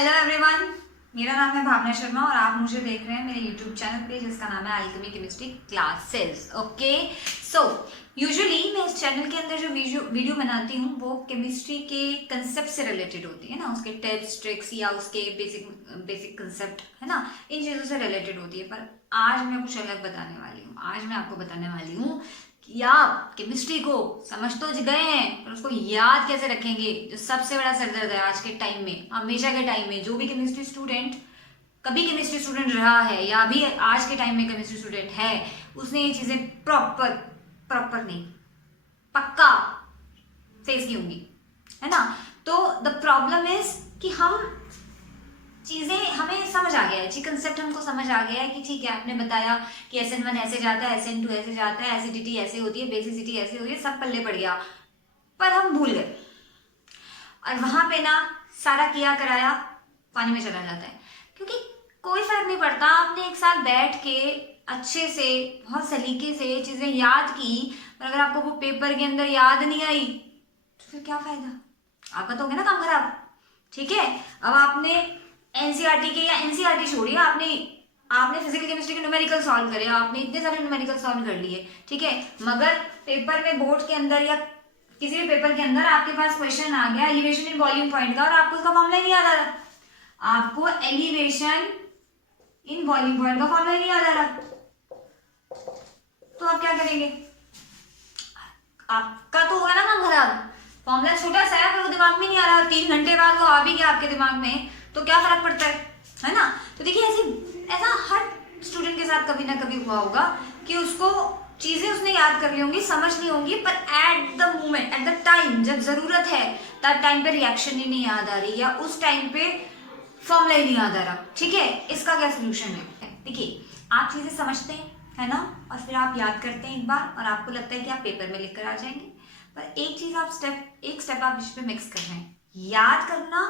Hello everyone, मेरा नाम है भावना शर्मा और आप मुझे देख रहे हैं मेरे यूट्यूब चैनल पे जिसका नाम है Alchemy chemistry classes. Okay, so usually मैं इस चैनल के अंदर जो वीडियो बनाती हूँ वो केमिस्ट्री के कंसेप्ट से रिलेटेड होती है ना, उसके टिप्स ट्रिक्स या उसके बेसिक कंसेप्ट है ना, इन चीज़ों से रिलेटेड होती है। पर आज मैं कुछ अलग बताने वाली हूँ। आज मैं आपको बताने वाली हूँ कि आप केमिस्ट्री को समझ तो गए हैं पर उसको याद कैसे रखेंगे, जो सबसे बड़ा सरदर्द है आज के टाइम में, हमेशा के टाइम में। जो भी केमिस्ट्री स्टूडेंट कभी केमिस्ट्री स्टूडेंट रहा है या अभी आज के टाइम में केमिस्ट्री स्टूडेंट है, उसने ये चीजें प्रॉपर नहीं, पक्का फेस की होंगी, है ना। तो द प्रॉब्लम इज कि हम चीजें हमें समझ आ गया है जी, कंसेप्ट हमको समझ आ गया है कि ठीक है, आपने बताया कि SN1 ऐसे जाता है, SN2 ऐसे जाता है, एसिडिटी ऐसे होती है, बेसिसिटी ऐसे होती है, सब पल्ले पड़ गया, पर हम भूल गए। और वहां पे ना सारा किया कराया पानी में चला जाता है, क्योंकि कोई फर्क नहीं पड़ता। आपने एक साल बैठ के अच्छे से बहुत सलीके से चीजें याद की, पर अगर आपको वो पेपर के अंदर याद नहीं आई तो फिर क्या फायदा, आपका तो हो गया ना काम खराब। ठीक है, अब आपने एनसीईआरटी के या एनसीईआरटी छोड़िए, आपने फिजिकल केमिस्ट्री के न्यूमेरिकल सॉल्व करे, आपने इतने सारे न्यूमेरिकल सॉल्व कर लिए, ठीक है, मगर पेपर में बोर्ड के अंदर या किसी भी पेपर के अंदर आपके पास क्वेश्चन आ गया एलिवेशन इन वॉल्यूम पॉइंट का और आपको उसका फॉर्मूला नहीं याद आ रहा, आपको एलिवेशन इन वॉल्यूम पॉइंट का फॉर्मूला नहीं याद आ रहा, तो आप क्या करेंगे? आपका तो होगा ना काम खराब। फॉर्मूला छोटा सा है पर वो दिमाग में नहीं आ रहा, 3 घंटे बाद वो आ भी गया आपके दिमाग में, तो क्या फर्क पड़ता है ना। तो देखिए, ऐसा हर स्टूडेंट के साथ कभी ना कभी हुआ होगा कि उसको चीजें उसने याद कर ली होंगी, समझ नहीं होंगी, पर at the moment, at the time जब जरूरत है तब टाइम पे रिएक्शन ही नहीं याद आ रही या उस टाइम पे फॉर्मूला ही नहीं याद आ रहा। ठीक है, इसका क्या सोल्यूशन है? देखिए, आप चीजें समझते हैं, है ना, और फिर आप याद करते हैं एक बार और आपको लगता है कि आप पेपर में लिख कर आ जाएंगे, पर एक चीज आप एक स्टेप आप बीच में मिक्स कर रहे हैं। याद करना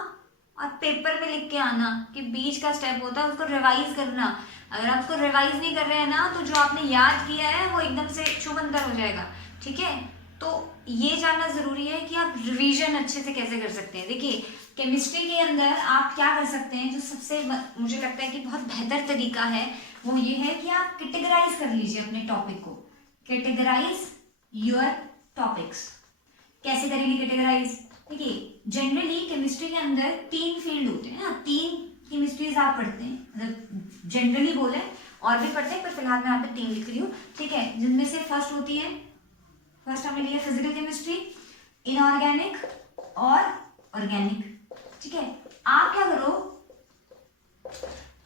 और पेपर में लिख के आना के बीच का स्टेप होता है उसको रिवाइज करना। अगर आप उसको रिवाइज नहीं कर रहे हैं ना, तो जो आपने याद किया है वो एकदम से छुमंतर हो जाएगा। ठीक है, तो ये जानना जरूरी है कि आप रिवीजन अच्छे से कैसे कर सकते हैं। देखिए, केमिस्ट्री के अंदर आप क्या कर सकते हैं, जो सबसे मुझे लगता है कि बहुत बेहतर तरीका है वो ये है कि आप कैटेगराइज कर लीजिए अपने टॉपिक को। Categorise your topics. कैसे करेंगे कैटेगराइज? देखिए, जनरली केमिस्ट्री के अंदर 3 फील्ड होते हैं ना, 3 केमिस्ट्रीज आप पढ़ते हैं, मतलब जनरली बोले और भी पढ़ते हैं, पर फिलहाल मैं यहाँ पे 3 लिख रही हूँ। ठीक है, जिनमें से फर्स्ट होती है, फर्स्ट हमने लिया फिजिकल केमिस्ट्री, इनऑर्गेनिक और ऑर्गेनिक। ठीक है, आप क्या करो,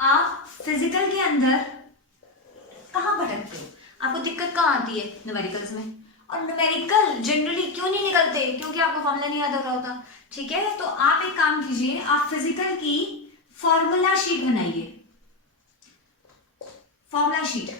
आप फिजिकल के अंदर कहाँ भटकते हो, आपको दिक्कत कहाँ आती है? न्यूमेरिकल्स में। और न्यूमेरिकल जनरली क्यों नहीं निकलते? क्योंकि आपको फॉर्मूला नहीं याद हो रहा होता। ठीक है, तो आप एक काम कीजिए, आप फिजिकल की फॉर्मूला शीट बनाइए। फॉर्मूला शीट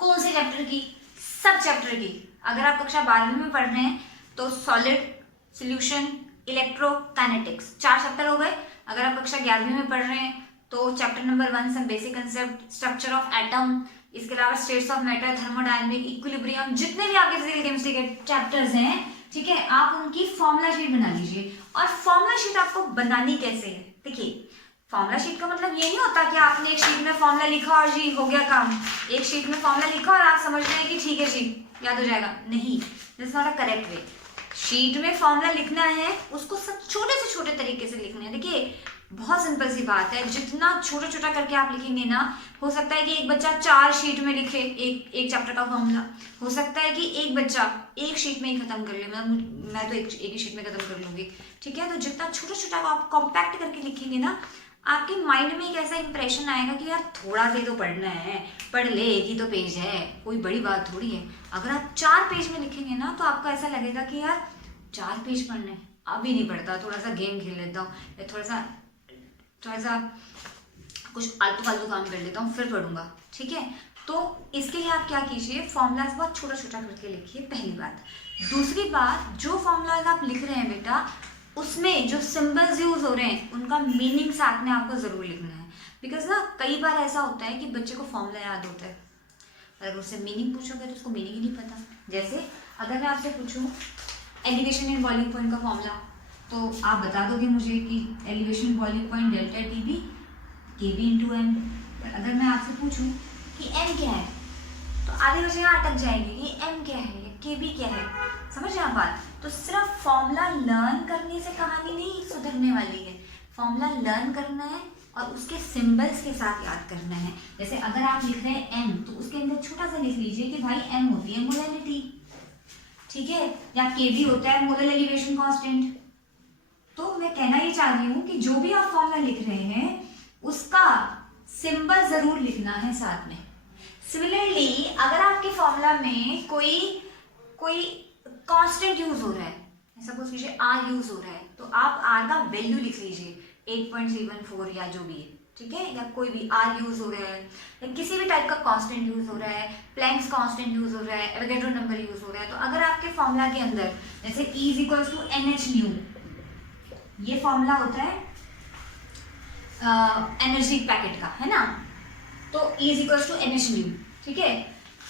कौन से चैप्टर की? सब चैप्टर की। अगर आप कक्षा 12वीं में पढ़ रहे हैं तो सॉलिड, सॉल्यूशन, इलेक्ट्रोकाइनेटिक्स 4 चैप्टर हो गए। अगर आप कक्षा 11वीं में पढ़ रहे हैं तो chapter number 1 some basic concept, structure of atom, इसके अलावा states of matter, thermodynamic, equilibrium, जितने भी आपके फिजिकल केमिस्ट्री के चैप्टर्स हैं, ठीक है, आप उनकी फॉर्मूला शीट बना लीजिए। और फॉर्मूला शीट आपको बनानी कैसे है? देखिए, फॉर्मूला शीट का मतलब ये नहीं होता कि आपने एक शीट में फॉर्मूला लिखा और जी हो गया काम। एक शीट में फॉर्मूला लिखा और आप समझ रहे हैं कि ठीक है जी याद हो जाएगा, नहीं, this not a correct way. Sheet में फॉर्मूला लिखना है, उसको सब छोटे से छोटे तरीके से लिखना है। देखिए, बहुत सिंपल सी बात है, जितना छोटा छोटा करके आप लिखेंगे ना, हो सकता है कि एक बच्चा 4 शीट में लिखे एक चैप्टर का फॉर्मूला, हो सकता है कि एक बच्चा एक शीट में ही खत्म कर ले, मैं तो एक ही शीट में खत्म कर लूंगी। ठीक है, तो जितना छोटा छोटा आप कॉम्पैक्ट करके लिखेंगे ना, आपके माइंड में एक ऐसा इंप्रेशन आएगा कि यार थोड़ा सा तो पढ़ना है, पढ़ ले, एक ही तो पेज है, कोई बड़ी बात थोड़ी है। अगर आप 4 पेज में लिखेंगे ना, तो आपको ऐसा लगेगा कि यार 4 पेज पढ़ने हैं, अभी नहीं पढ़ता, थोड़ा सा गेम खेल लेता हूँ या थोड़ा सा कुछ आलतू फालतू काम कर लेता हूँ, फिर पढ़ूंगा। ठीक है, तो इसके लिए आप क्या कीजिए, फॉर्मूलाज बहुत छोटा छोटा करके लिखिए, पहली बात। दूसरी बात, जो फॉर्मूलाज आप लिख रहे हैं बेटा, उसमें जो सिंबल्स यूज हो रहे हैं उनका मीनिंग साथ में आपको जरूर लिखना है। बिकॉज ना कई बार ऐसा होता है कि बच्चे को फॉर्मूला याद होता है, अगर उससे मीनिंग पूछोगे तो उसको मीनिंग ही नहीं पता। जैसे अगर मैं आपसे पूछूं एलिवेशन इन वॉल्यूम पॉइंट का फॉर्मूला, तो आप बता दोगे मुझे कि elevation boiling point delta T B K B into M. अगर मैं आपसे पूछूं कि एम क्या है तो आधी बच्चे यहाँ अटक जाएंगे, ये एम क्या है, के बी क्या है, समझ रहे हैं बात। तो सिर्फ फॉर्मूला लर्न करने से कहानी नहीं सुधरने वाली है, फॉर्मूला लर्न करना है और उसके सिंबल्स के साथ याद करना है। जैसे अगर आप लिख रहे हैं एम तो उसके अंदर छोटा सा लिख लीजिए कि भाई एम होती है मोलैरिटी, ठीक है, या के बी होता है मोलर एलिवेशन कांस्टेंट। तो मैं कहना ये चाह रही हूँ कि जो भी आप फॉर्मूला लिख रहे हैं उसका सिंबल जरूर लिखना है साथ में। सिमिलरली अगर आपके फॉर्मूला में कोई कांस्टेंट यूज हो रहा है, सपोज कीजिए आर यूज हो रहा है, तो आप आर का वैल्यू लिख लीजिए 8.74 या जो भी है, ठीक है, या कोई भी आर यूज हो रहा है या किसी भी टाइप का कांस्टेंट यूज हो रहा है, प्लैंक्स कांस्टेंट यूज हो रहा है, एवोगैड्रो नंबर यूज हो रहा है, तो अगर आपके फॉर्मूला के अंदर जैसे E is equals to NH nu, ये फॉर्मूला होता है एनर्जी पैकेट का, है ना, तो E is equals to NH nu, ठीक है।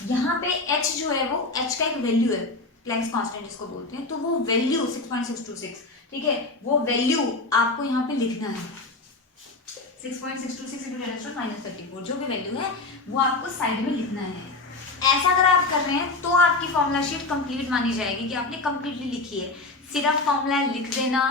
यहाँ पे H जो है वो H का एक वैल्यू है, प्लैंक्स कांस्टेंट जिसको बोलते हैं, तो वो वैल्यू 6.626, ठीक है, वो वैल्यू आपको यहाँ पे लिखना है 6.626 into 10 to -34, जो भी वैल्यू है वो आपको साइड में लिखना है। ऐसा अगर आप कर रहे हैं तो आपकी फॉर्मूला शीट कंप्लीट मानी जाएगी कि आपने कंप्लीटली लिखी है। सिर्फ फॉर्मूला लिख देना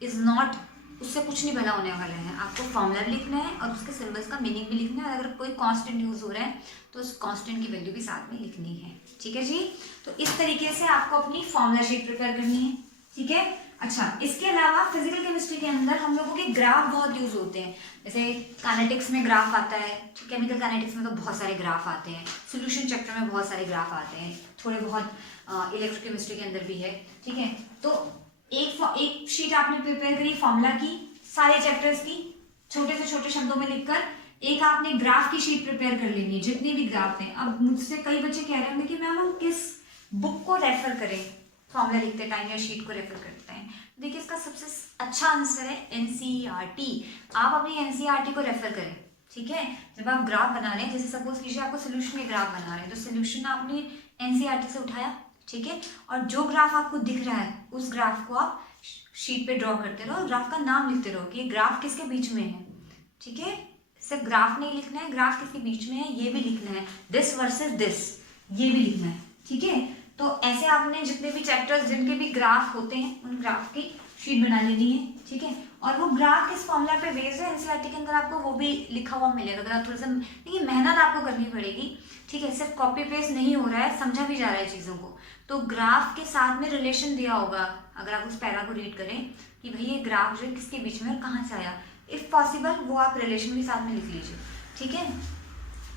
इज नॉट, उससे कुछ नहीं भला होने वाला है। आपको फॉर्मूला भी लिखना है और उसके सिंबल्स का मीनिंग भी लिखना है, अगर कोई कांस्टेंट यूज हो रहा है तो उस कांस्टेंट की वैल्यू भी साथ में लिखनी है, ठीक है जी। तो इस तरीके से आपको अपनी फॉर्मूला शीट प्रिपेयर करनी है, ठीक है। अच्छा, इसके अलावा फिजिकल केमिस्ट्री के अंदर हम लोगों के ग्राफ बहुत यूज होते हैं, जैसे काइनेटिक्स में ग्राफ आता है, केमिकल काइनेटिक्स में तो बहुत सारे ग्राफ आते हैं, सॉल्यूशन चैप्टर में बहुत सारे ग्राफ आते हैं, थोड़े बहुत इलेक्ट्रोकेमिस्ट्री के अंदर भी है, ठीक है। तो एक शीट आपने प्रिपेयर करी फॉर्मूला की, सारे चैप्टर्स की, छोटे से छोटे शब्दों में लिखकर। एक आपने ग्राफ की शीट प्रिपेयर कर लेनी है, जितने भी ग्राफ हैं। अब मुझसे कई बच्चे कह रहे होंगे कि मैम हम किस बुक को रेफर करें फॉर्मूला लिखते टाइम या शीट को रेफर करते हैं। देखिए इसका सबसे अच्छा आंसर है NCERT। आप अपनी NCERT को रेफर करें, ठीक है। जब आप ग्राफ बना रहे हैं, जैसे सपोज कीजिए आपको सोल्यूशन के ग्राफ बना रहे हैं, तो सोल्यूशन आपने NCERT से उठाया, ठीक है, और जो ग्राफ आपको दिख रहा है उस ग्राफ को आप शीट पे ड्रॉ करते रहो, ग्राफ का नाम लिखते रहो कि ये ग्राफ किसके बीच में है, ठीक है। सिर्फ ग्राफ नहीं लिखना है, ग्राफ किसके बीच में है ये भी लिखना है, दिस वर्सेस दिस ये भी लिखना है, ठीक है। तो ऐसे आपने जितने भी चैप्टर्स जिनके भी ग्राफ होते हैं उन ग्राफ की शीट बना लेनी है, ठीक है। और वो ग्राफ किस फॉर्मूला पे बेस्ड है NCERT के अंदर आपको वो भी लिखा हुआ मिलेगा। अगर आप थोड़ा सा, देखिए मेहनत आपको करनी पड़ेगी, ठीक है, सिर्फ कॉपी पेस्ट नहीं हो रहा है, समझा भी जा रहा है चीज़ों को। तो ग्राफ के साथ में रिलेशन दिया होगा, अगर आप उस पैरा को रीड करें कि भाई ये ग्राफ जो है किसके बीच में और कहाँ से आया, इफ पॉसिबल वो आप रिलेशन भी साथ में लिख लीजिए, ठीक है।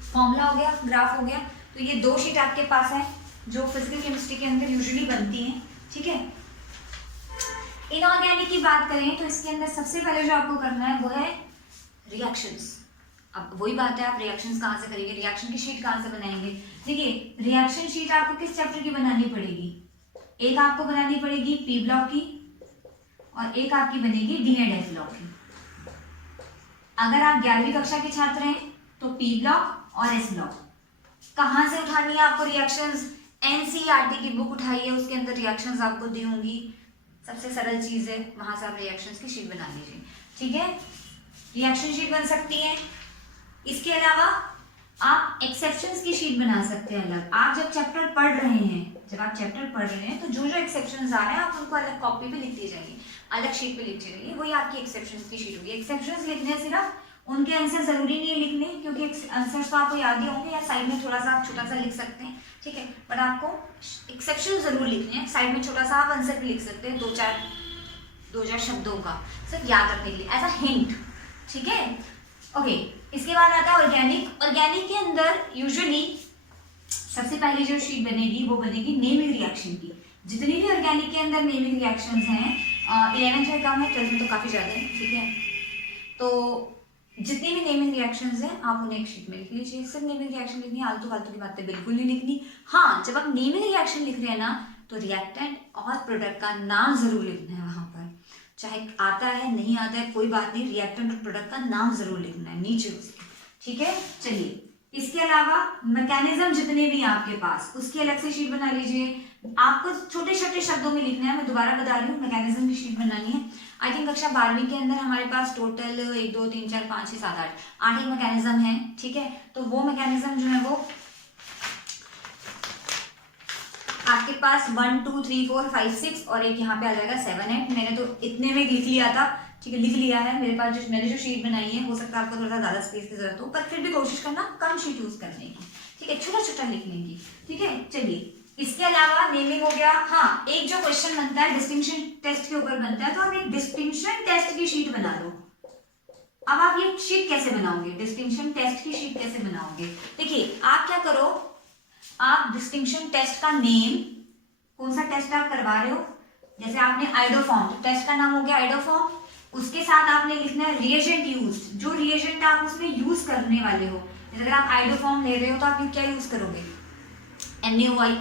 फॉर्मूला हो गया, ग्राफ हो गया, तो ये दो शीट आपके पास है जो फिजिकल केमिस्ट्री के अंदर यूजुअली बनती हैं, ठीक है। इनऑर्गेनिक की बात करें तो इसके अंदर सबसे पहले जो आपको करना है वो है रिएक्शंस। अब वही बात है, आप रिएक्शंस कहाँ से करेंगे, रिएक्शन की शीट कहाँ से बनाएंगे। देखिए रिएक्शन शीट आपको किस चैप्टर की बनानी पड़ेगी, एक आपको बनानी पड़ेगी P ब्लॉक की और एक आपकी बनेगी D एंड F ब्लॉक की। अगर आप 11वीं कक्षा के छात्र हैं तो P ब्लॉक और S ब्लॉक। कहाँ से उठानी है आपको रिएक्शंस, NCERT की बुक उठाइए, उसके अंदर रिएक्शंस आपको दी होंगी, सबसे सरल चीज है, वहां से आप रिएक्शंस की शीट बना लीजिए, ठीक है। रिएक्शन शीट बन सकती है। इसके अलावा आप एक्सेप्शंस की शीट बना सकते हैं अलग। आप जब चैप्टर पढ़ रहे हैं तो जो जो एक्सेप्शंस आ रहे हैं आप उनको अलग कॉपी पे लिखते जाइए, अलग शीट पे लिखते जाइए, वही आपकी एक्सेप्शंस की शीट होगी। एक्सेप्शंस लिखने सिर्फ उनके आंसर जरूरी नहीं है लिखने, क्योंकि आंसर्स तो आपको याद ही होंगे, या साइड में थोड़ा सा आप छोटा सा लिख सकते हैं, ठीक है। बट आपको एक्सेप्शन जरूर लिखने हैं, साइड में छोटा सा आप आंसर भी लिख सकते हैं, दो चार शब्दों का सिर्फ याद रखने के लिए, एज अ हिंट, ठीक है। ओके, इसके बाद आता है ऑर्गेनिक। ऑर्गेनिक के अंदर यूजुअली सबसे पहले जो शीट बनेगी वो बनेगी नेमिंग रिएक्शन की। जितनी भी ऑर्गेनिक के अंदर नेमिंग रिएक्शंस हैं, 11th में कम है, 12th में तो काफी ज्यादा है, ठीक है। तो जितनी भी नेमिंग रिएक्शंस हैं आप उन्हें एक शीट में लिख लीजिए। सिर्फ नेमिंग रिएक्शन लिखनी है, आलतू फालतू की बातें बिल्कुल नहीं लिखनी। हाँ, जब आप नेमिंग रिएक्शन लिख रहे हैं ना तो रिएक्टेंट और प्रोडक्ट का नाम जरूर लिखना है वहां पर, चाहे आता है नहीं आता है कोई बात नहीं, रिएक्टेंट और प्रोडक्ट का नाम जरूर लिखना है नीचे उसके, ठीक है। चलिए इसके अलावा मैकेनिज्म जितने भी हैं आपके पास उसकी अलग से शीट बना लीजिए। आपको छोटे छोटे शब्दों में लिखना है, मैं दोबारा बता रही हूँ, मैकेनिज्म की शीट बनानी है। आई थिंक कक्षा 12वीं के अंदर हमारे पास टोटल 1 2 3 4 5 6 7 8 एक मैकेनिज्म है, ठीक है। तो वो मैकेनिज्म जो है वो आपके पास 1 2 3 4 5 6 और एक यहाँ पे आ जाएगा 7 8। मैंने तो इतने में लिख लिया था, ठीक है, लिख लिया है। मेरे पास जो मैंने जो शीट बनाई है, हो सकता है आपको थोड़ा ज्यादा स्पेस की जरूरत हो, पर फिर भी कोशिश करना कम शीट यूज करने की, ठीक है, छोटा छोटा लिखने की, ठीक है। चलिए, इसके अलावा नेमिंग हो गया। हाँ, एक जो क्वेश्चन बनता है डिस्टिंक्शन टेस्ट के ऊपर बनता है, तो आप एक डिस्टिंक्शन टेस्ट की शीट बना दो। अब आप ये शीट कैसे बनाओगे, डिस्टिंक्शन टेस्ट की शीट कैसे बनाओगे? देखिए, आप क्या करो, आप डिस्टिंक्शन टेस्ट का नेम, कौन सा टेस्ट आप करवा रहे हो, जैसे आपने आइडोफॉर्म, तो टेस्ट का नाम हो गया आइडोफॉर्म। उसके साथ आपने लिखना है रिएजेंट यूज्ड, जो रिएजेंट आप उसमें यूज करने वाले हो। जैसे अगर आप आइडोफॉर्म ले रहे हो तो आप क्या यूज करोगे, NaOI,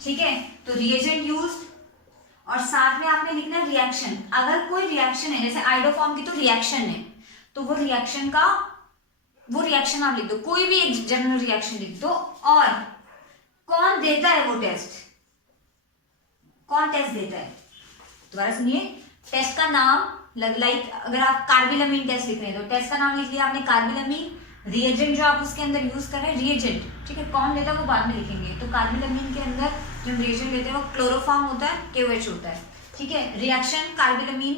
ठीक है। तो रिएजेंट यूज्ड, और साथ में आपने लिखना है रिएक्शन। अगर कोई रिएक्शन है, जैसे आइडोफॉर्म की तो रिएक्शन है, तो वो रिएक्शन का वो रिएक्शन आप लिख दो, कोई भी एक जनरल रिएक्शन लिख दो। और कौन देता है वो टेस्ट, कौन टेस्ट देता है, दोबारा सुनिए, टेस्ट का नाम, लाइक अगर आप कार्बिलमीन टेस्ट लिख रहे हैं तो टेस्ट का नाम लिख लिया आपने कार्बिलमीन, रिएजेंट जो आप उसके अंदर यूज कर रहे हैं रिएजेंट, ठीक है, कौन देता है वो बाद में लिखेंगे। तो कार्बिलमीन के अंदर जो रिएजेंट लेते हैं वो क्लोरोफॉर्म होता है, KOH होता है, ठीक है। रिएक्शन कार्बिलमीन,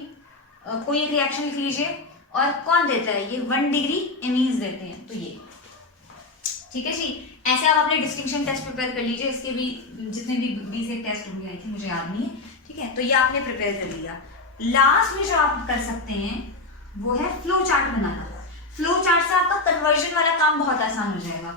कोई एक रिएक्शन लिख लीजिए, और कौन देता है, ये 1 डिग्री एमीन्स देते हैं, तो ये, ठीक है जी। ऐसे आप अपने डिस्टिंक्शन टेस्ट प्रिपेयर कर लीजिए, इसके भी जितने भी 20 एक टेस्ट होंगे, आई थिंक, मुझे याद नहीं है, ठीक है। तो ये आपने प्रिपेयर कर लिया। लास्ट में जो आप कर सकते हैं वो है फ्लो चार्ट बनाना। फ्लो चार्ट से आपका कन्वर्जन वाला काम बहुत आसान हो जाएगा।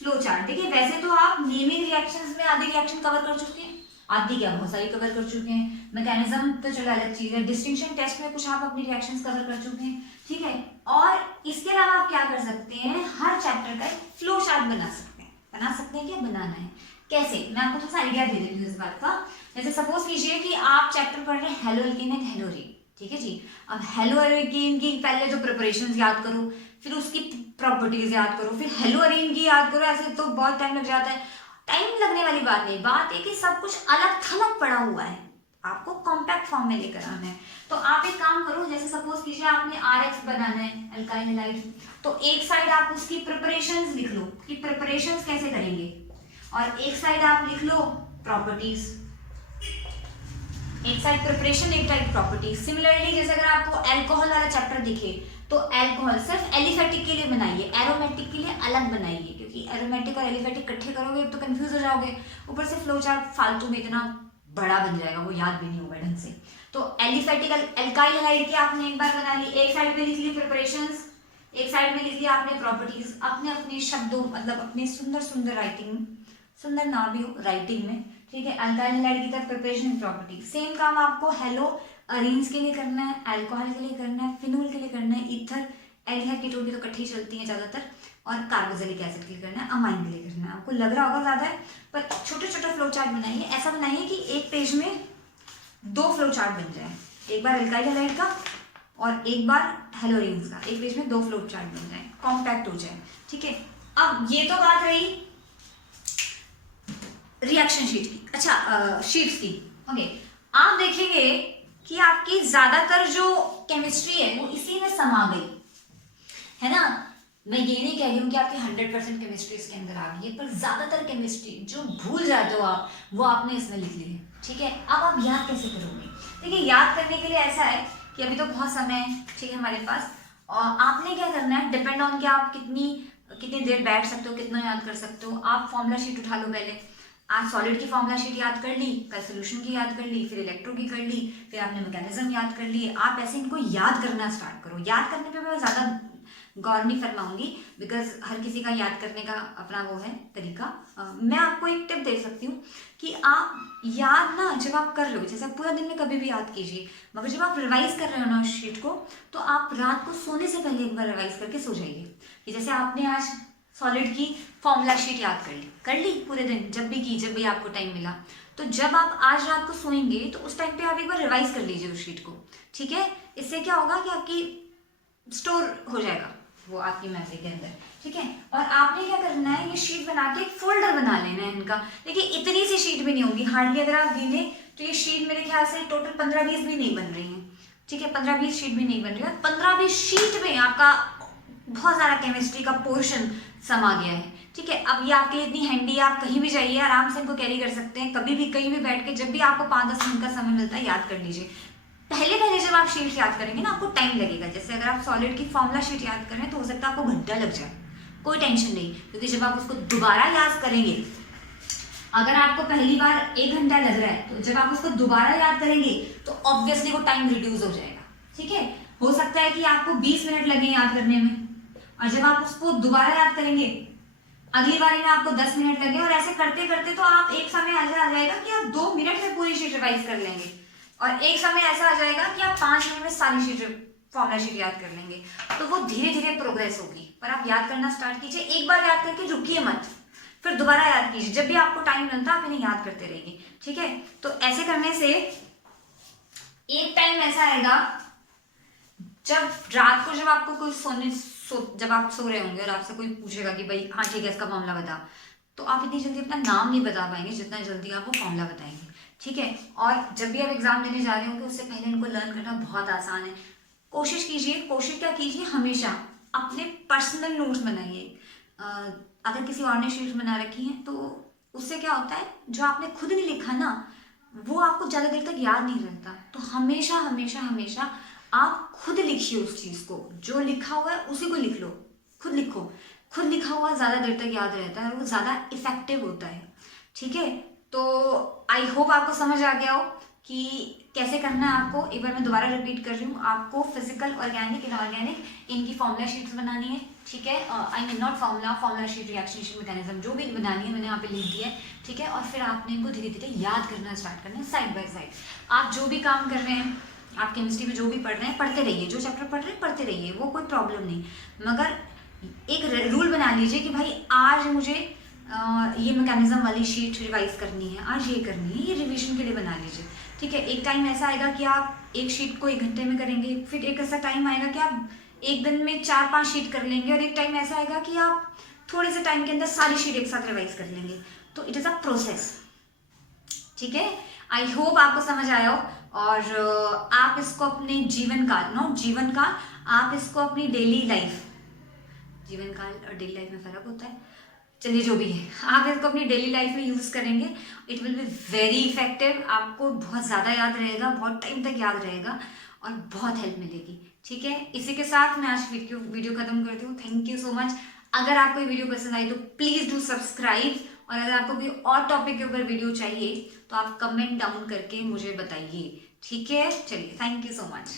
फ्लो चार्ट, देखिए, वैसे तो आप नेमिंग रिएक्शंस में आधी रिएक्शन कवर कर चुके हैं, आधी क्या बहुत सारी कवर कर चुके हैं। मैकेनिज्म तो चलो अलग चीज है, डिस्टिंक्शन टेस्ट में कुछ आप अपनी रिएक्शंस कवर कर चुके हैं, ठीक है। और इसके अलावा आप क्या कर सकते हैं, हर चैप्टर का एक फ्लो चार्ट बना सकते हैं। बना सकते हैं, क्या बनाना है, कैसे, मैं आपको थोड़ा सा आइडिया दे देती हूँ इस बात का। जैसे सपोज कीजिए कि आप चैप्टर पढ़ रहे हैं हेलो एल्केन एंड हेलोरीन, ठीक है जी। अब हेलो एल्केन की पहले तो प्रिपरेशंस याद करो, फिर उसकी प्रॉपर्टीज याद करो, फिर हेलो एल्केन की याद करो, ऐसे तो बहुत टाइम लग जाता है। टाइम लगने वाली बात नहीं, बात है कि सब कुछ अलग थलग पड़ा हुआ है, आपको कॉम्पैक्ट फॉर्म में लेकर आना है। तो आप एक काम करो, जैसे सपोज कीजिए आपने RX बनाना है, अल्काइल हैलाइड, तो एक साइड आप उसकी प्रिपरेशंस लिख लो कि प्रिपरेशंस कैसे करेंगे, और एक साइड आप लिख लो प्रॉपर्टीज, एक साइड प्रिपरेशन, एक साइड प्रॉपर्टीज। सिमिलरली जैसे अगर आपको अल्कोहल वाला चैप्टर दिखे तो अल्कोहल सिर्फ एलिफेटिक के लिए बनाइए, एरोमेटिक के लिए अलग बनाइए, क्योंकि एरोमेटिक और एलिफेटिक इकट्ठे करोगे तो कंफ्यूज हो जाओगे, ऊपर से फ्लो चार्ट फालतू में इतना बड़ा बन जाएगा, वो याद भी नहीं होगा ढंग से। तो एलिफेटिक अल्काइल हैलाइड की आपने एक बार बना ली, एक साइड में लिख ली प्रिपरेशंस, एक साइड में लिख लिया आपने प्रॉपर्टीज, अपने अपने शब्दों, मतलब अपने सुंदर सुंदर राइटिंग, सुंदर ना भी हो राइटिंग में, ठीक है। अल्काइल हैलाइड की तरफ प्रिपरेशन प्रॉपर्टी, सेम काम आपको हेलो अरीन्स के लिए करना है, अल्कोहल के लिए करना है, फिनोल के लिए करना है, ईथर, एल्डिहाइड कीटोन की तो इकट्ठी चलती हैं ज्यादातर, और कार्बोक्सिलिक एसिड के लिए करना है, अमाइन के लिए करना है। आपको लग रहा होगा ज्यादा है, पर छोटे छोटे फ्लो चार्ट बनाइए, ऐसा बनाइए कि एक पेज में 2 फ्लो चार्ट बन जाए, एक बार अल्काइल हैलाइड का और एक बार हेलोरीन्स का, एक पेज में 2 फ्लो चार्ट बन जाए, कॉम्पैक्ट हो जाए, ठीक है। अब ये तो बात रही रिएक्शन शीट की, अच्छा शीट्स की, ओके। आप देखेंगे कि आपकी ज्यादातर जो केमिस्ट्री है वो इसी में समा गई है ना। मैं ये नहीं कह रही हूँ कि आपकी 100% केमिस्ट्री इसके अंदर आ गई है, पर ज्यादातर केमिस्ट्री जो भूल जाते हो आप, वो आपने इसमें लिख ली है, ठीक है। अब आप याद कैसे करोगे, देखिए, याद करने के लिए ऐसा है कि अभी तो बहुत समय है, ठीक है, हमारे पास, और आपने क्या करना है, डिपेंड ऑन कि आप कितनी देर बैठ सकते हो, कितना याद कर सकते हो। आप फॉर्मूला शीट उठा लो, पहले आज सॉलिड की फॉर्मूला शीट याद कर ली, कल सोल्यूशन की याद कर ली, फिर इलेक्ट्रो की कर ली, फिर आपने मैकेनिज्म याद कर लिए। आप ऐसे इनको याद करना स्टार्ट करो। याद करने पे मैं ज़्यादा गौर नहीं फरमाऊंगी, बिकॉज हर किसी का याद करने का अपना वो है तरीका। मैं आपको एक टिप दे सकती हूँ कि आप याद ना, जब आप कर रहे हो, जैसे पूरा दिन में कभी भी याद कीजिए, मगर जब आप रिवाइज कर रहे हो ना उस शीट को, तो आप रात को सोने से पहले एक बार रिवाइज करके सो जाइए। कि जैसे आपने आज सॉलिड की फॉर्मूला शीट याद कर ली पूरे दिन, जब भी आपको टाइम मिला, तो जब आप आज रात को सोएंगे तो उस टाइम पे आप एक बार रिवाइज कर लीजिए उस शीट को, ठीक है। इससे क्या होगा कि आपकी स्टोर हो जाएगा, वो आपकी मेमोरी के अंदर, ठीक है। और आपने क्या करना है, ये शीट बना के एक फोल्डर बना लेना है इनका। देखिए इतनी सी शीट भी नहीं होगी, हार्डली अगर आप गिने तो ये शीट मेरे ख्याल से टोटल 15-20 भी नहीं बन रही है, ठीक है, 15-20 शीट भी नहीं बन रही है। 15-20 शीट में आपका बहुत सारा केमिस्ट्री का पोर्शन समा गया है, ठीक है। अब ये आपके लिए इतनी हैंडी है, आप कहीं भी जाइए आराम से इनको कैरी कर सकते हैं, कभी भी कहीं भी बैठ के, जब भी आपको 5-10 मिनट का समय मिलता है याद कर लीजिए। पहले जब आप शीट याद करेंगे ना आपको टाइम लगेगा, जैसे अगर आप सॉलिड की फॉर्मूला शीट याद कर रहे हैं तो हो सकता है आपको घंटा लग जाए, कोई टेंशन नहीं, क्योंकि जब आप उसको दोबारा याद करेंगे, अगर आपको पहली बार 1 घंटा लग रहा है तो जब आप उसको दोबारा याद करेंगे तो ऑब्वियसली वो टाइम रिड्यूस हो जाएगा, ठीक है। हो सकता है कि आपको 20 मिनट लगे याद करने में, और जब आप उसको दोबारा याद करेंगे अगली बार में आपको 10 मिनट लगे, और ऐसे करते करते तो आप एक समय ऐसा आ जाएगा कि आप 2 मिनट में पूरी शीट रिवाइज कर लेंगे, और एक समय ऐसा आ जाएगा कि आप 5 मिनट में सारी शीट फॉर्मूला शीट याद कर लेंगे। तो वो धीरे धीरे प्रोग्रेस होगी, पर आप याद करना स्टार्ट कीजिए, एक बार याद करके रुकिए मत, फिर दोबारा याद कीजिए, जब भी आपको टाइम मिलता है आप इन्हें याद करते रहिए, ठीक है। तो ऐसे करने से एक टाइम ऐसा आएगा जब रात को, जब आपको कोई जब आप सो रहे होंगे और आपसे कोई पूछेगा कि भाई हाँ ठीक है इसका फॉर्मूला बता, तो आप इतनी जल्दी अपना नाम नहीं बता पाएंगे जितना जल्दी आप वो फॉर्मूला बताएंगे, ठीक है। और जब भी आप एग्जाम देने जा रहे होंगे उससे पहले इनको लर्न करना बहुत आसान है। कोशिश क्या कीजिए, हमेशा अपने पर्सनल नोट्स बनाइए। अगर किसी और ने शीट्स बना रखी हैं तो उससे क्या होता है, जो आपने खुद नहीं लिखा ना वो आपको ज़्यादा देर तक याद नहीं रहता। तो हमेशा हमेशा हमेशा आप खुद लिखिए उस चीज़ को, जो लिखा हुआ है उसी को लिख लो, खुद लिखो, खुद लिखा हुआ ज़्यादा देर तक याद रहता है और वो ज़्यादा इफेक्टिव होता है, ठीक है। तो आई होप आपको समझ आ गया हो कि कैसे करना है आपको। एक बार मैं दोबारा रिपीट कर रही हूँ, आपको फिजिकल, ऑर्गेनिक, इनऑर्गेनिक इनकी फॉर्मूला शीट्स बनानी है, ठीक है। I mean not formula sheet, reaction sheet, mechanism जो भी बनानी है मैंने यहाँ पे लिख दिया है, ठीक है। और फिर आपने इनको धीरे धीरे याद करना स्टार्ट करना है, साइड बाय साइड। आप जो भी काम कर रहे हैं, आप केमिस्ट्री में जो भी पढ़ रहे हैं पढ़ते रहिए, जो चैप्टर पढ़ रहे हैं पढ़ते रहिए, वो कोई प्रॉब्लम नहीं, मगर एक रूल बना लीजिए कि भाई आज मुझे ये मैकेनिज्म वाली शीट रिवाइज करनी है, आज ये करनी है, ये रिवीजन के लिए बना लीजिए, ठीक है। एक टाइम ऐसा आएगा कि आप एक शीट को 1 घंटे में करेंगे, फिर एक ऐसा टाइम आएगा कि आप एक दिन में 4-5 शीट कर लेंगे, और एक टाइम ऐसा आएगा कि आप थोड़े से टाइम के अंदर सारी शीट एक साथ रिवाइज कर लेंगे। तो इट इज़ अ प्रोसेस, ठीक है। आई होप आपको समझ आया हो, और आप इसको अपने जीवन काल, आप इसको अपनी डेली लाइफ, जीवन काल और डेली लाइफ में फ़र्क होता है, चलिए जो भी है, आप इसको अपनी डेली लाइफ में यूज़ करेंगे, it will be very effective, आपको बहुत ज़्यादा याद रहेगा, बहुत टाइम तक याद रहेगा और बहुत हेल्प मिलेगी, ठीक है। इसी के साथ मैं आज वीडियो खत्म करती हूँ। Thank you so much. अगर आपको ये वीडियो पसंद आई तो प्लीज़ डू सब्सक्राइब, और अगर आपको कोई और टॉपिक के ऊपर वीडियो चाहिए तो आप कमेंट डाउन करके मुझे बताइए, ठीक है। चलिए, थैंक यू सो मच।